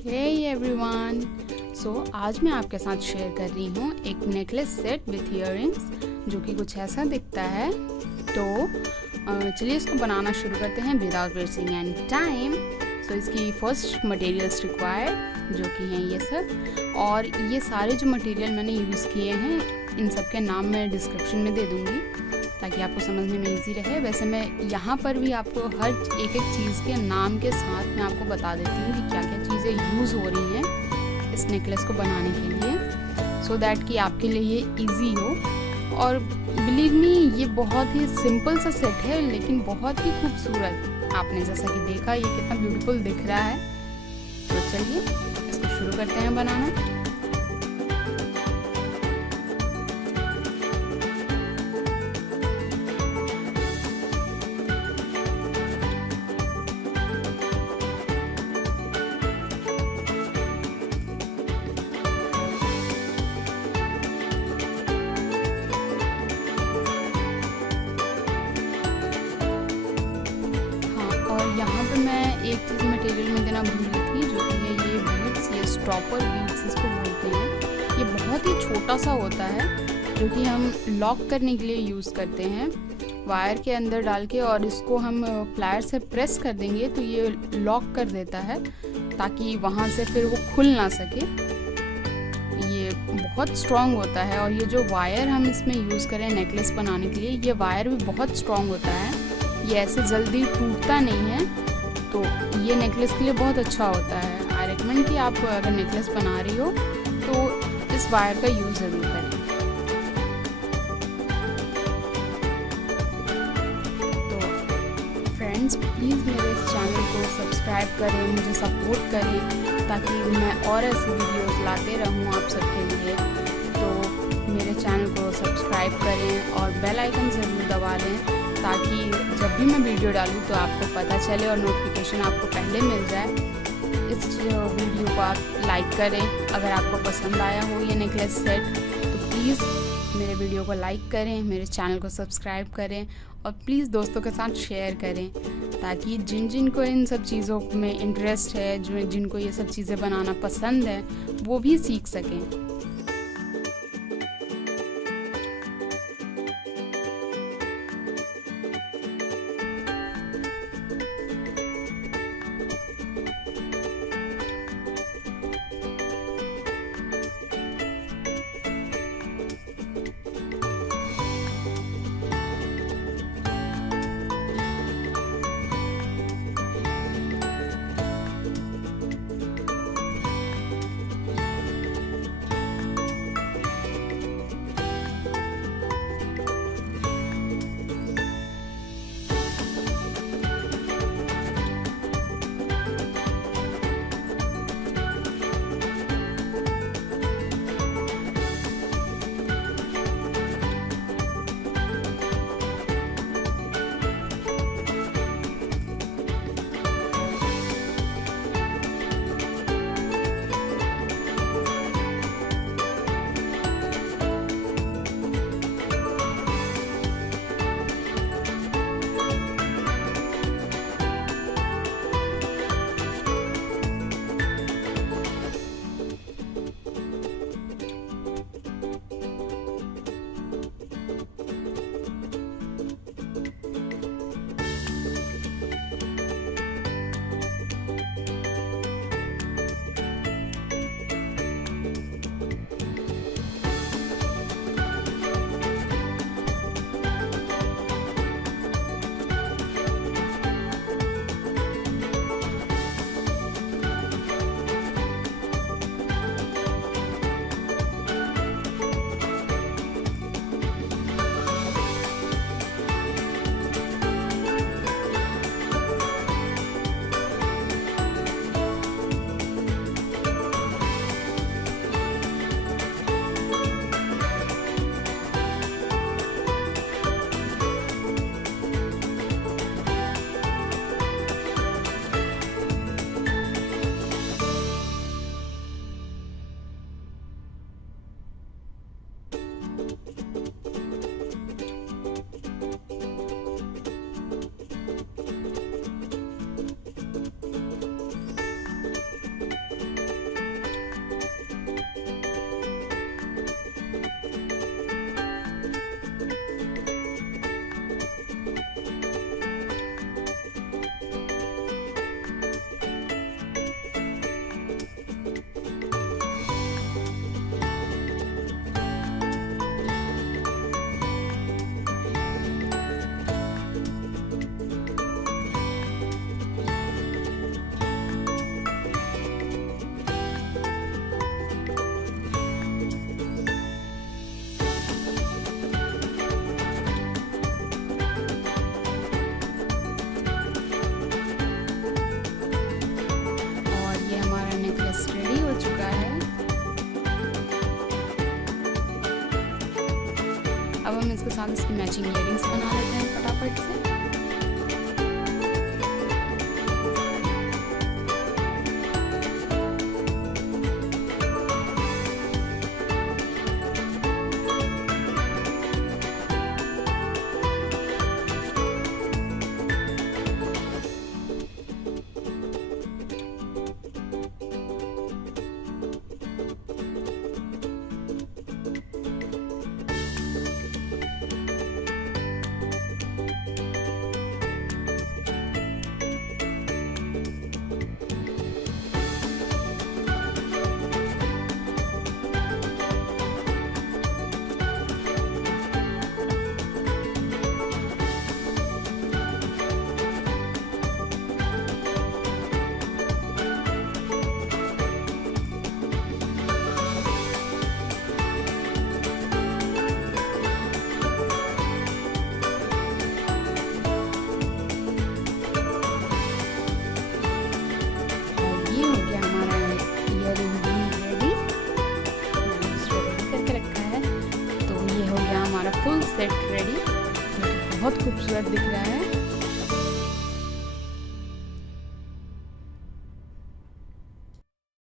Hey everyone, आज मैं आपके साथ शेयर कर रही हूँ एक नेकलेस सेट विथ ईयररिंग्स जो कि कुछ ऐसा दिखता है। तो चलिए इसको बनाना शुरू करते हैं विदाउट वेस्टिंग एनी टाइम। इसकी फर्स्ट मटेरियल्स रिक्वायर्ड जो कि हैं ये सब, और ये सारे जो मटेरियल मैंने यूज़ किए हैं इन सब के नाम मैं डिस्क्रिप्शन में दे दूँगी ताकि आपको समझने में इजी रहे। वैसे मैं यहाँ पर भी आपको हर एक चीज़ के नाम के साथ मैं आपको बता देती हूँ कि क्या क्या चीज़ें यूज़ हो रही हैं इस नेकलेस को बनाने के लिए, सो दैट कि आपके लिए ये ईजी हो। और बिलीव मी, ये बहुत ही सिंपल सा सेट है लेकिन बहुत ही खूबसूरत। आपने जैसा कि देखा ये कितना ब्यूटीफुल दिख रहा है। तो चलिए इसको शुरू करते हैं बनाना। यहाँ पे मैं एक चीज़ मटेरियल में देना भूल गई थी जो कि है ये बीड्स, ये स्टॉपर बीड्स इसको बोलते हैं। ये बहुत ही छोटा सा होता है जो कि हम लॉक करने के लिए यूज़ करते हैं वायर के अंदर डाल के, और इसको हम प्लायर से प्रेस कर देंगे तो ये लॉक कर देता है ताकि वहाँ से फिर वो खुल ना सके। ये बहुत स्ट्रॉन्ग होता है और ये जो वायर हम इसमें यूज़ करें नेकलेस बनाने के लिए, ये वायर भी बहुत स्ट्रॉन्ग होता है। ये ऐसे जल्दी टूटता नहीं है, तो ये नेकलेस के लिए बहुत अच्छा होता है। आई रिकमेंड कि आप अगर नेकलेस बना रही हो तो इस वायर का यूज़ ज़रूर करें। तो फ्रेंड्स, प्लीज़ मेरे चैनल को सब्सक्राइब करें, मुझे सपोर्ट करें ताकि मैं और ऐसी वीडियोस लाते रहूं आप सबके लिए। तो मेरे चैनल को सब्सक्राइब करें और बेल आइकन ज़रूर दबा लें ताकि जब भी मैं वीडियो डालूँ तो आपको पता चले और नोटिफिकेशन आपको पहले मिल जाए। इस वीडियो को आप लाइक करें। अगर आपको पसंद आया हो ये नेकलेस सेट तो प्लीज़ मेरे वीडियो को लाइक करें, मेरे चैनल को सब्सक्राइब करें और प्लीज़ दोस्तों के साथ शेयर करें ताकि जिन को इन सब चीज़ों में इंटरेस्ट है, जिनको ये सब चीज़ें बनाना पसंद है, वो भी सीख सकें। अब हम इसके साथ इसकी मैचिंग इयररिंग्स बना लेते हैं फटाफट से। फुल सेट रेडी, बहुत खूबसूरत दिख रहा है।